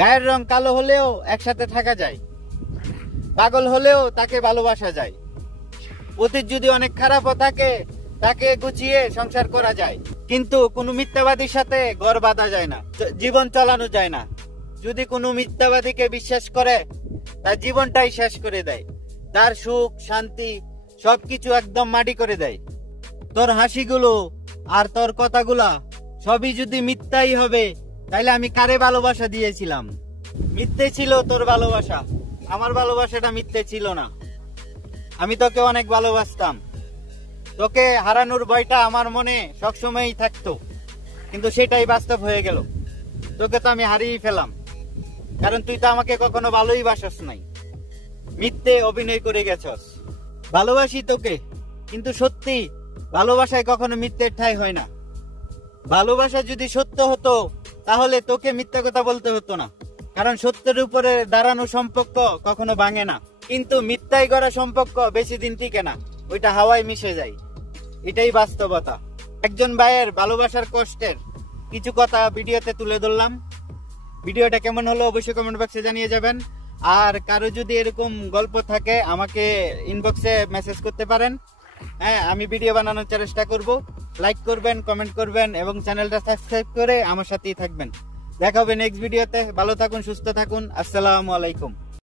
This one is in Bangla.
গায়ের রং কালো হলেও একসাথে থাকা যায়, পাগল হলেও তাকে ভালোবাসা যায়, অতীত যদি অনেক খারাপও থাকে তাকে গুছিয়ে সংসার করা যায়, কিন্তু কোনো মিথ্যাবাদীর সাথে ঘর বাঁধা যায় না, জীবন চালানো যায় না। যদি কোনো মিথ্যাবাদীকে বিশ্বাস করে তার জীবনটাই শেষ করে দেয়, তার সুখ শান্তি সবকিছু একদম মাটি করে দেয়। তোর হাসিগুলো আর তোর কথাগুলা সবই যদি মিথ্যাই হবে, তাইলে আমি কারে ভালোবাসা দিয়েছিলাম? মিথ্যে ছিল তোর ভালোবাসা, আমার ভালোবাসাটা মিথ্যে ছিল না। আমি তোকে অনেক ভালোবাসতাম, তোকে হারানোর ভয়টা আমার মনে সবসময়ই থাকতো, কিন্তু সেটাই বাস্তব হয়ে গেল। তোকে তো আমি হারিয়ে ফেলাম, কারণ তুই তো আমাকে কখনো ভালোই বাসস নাই, মিথ্যে অভিনয় করে গেছস। ভালোবাসি তোকে, কিন্তু সত্যি ভালোবাসায় কখনো মিথ্যের ঠাঁই হয় না। ভালোবাসা যদি সত্য হতো তাহলে তোকে মিথ্যা কথা বলতে হতো না, কারণ সত্যের উপরে দাঁড়ানো সম্পর্ক কখনো ভাঙে না। কিন্তু মিথ্যায় গড়া সম্পর্ক বেশি দিন টিকে না, ওইটা হাওয়ায় মিশে যায়। এটাই বাস্তবতা। একজন ভাইয়ের ভালোবাসার কষ্টের কিছু কথা ভিডিওতে তুলে ধরলাম। ভিডিওটা কেমন হলো অবশ্যই কমেন্ট বক্সে জানিয়ে যাবেন। আর কারো যদি এরকম গল্প থাকে আমাকে ইনবক্সে মেসেজ করতে পারেন। হ্যাঁ, আমি ভিডিও বানানোর চেষ্টা করব। লাইক করবেন, কমেন্ট করবেন এবং চ্যানেলটা সাবস্ক্রাইব করে আমার সাথেই থাকবেন। দেখা হবে নেক্সট ভিডিওতে। ভালো থাকুন, সুস্থ থাকুন। আসসালামু আলাইকুম।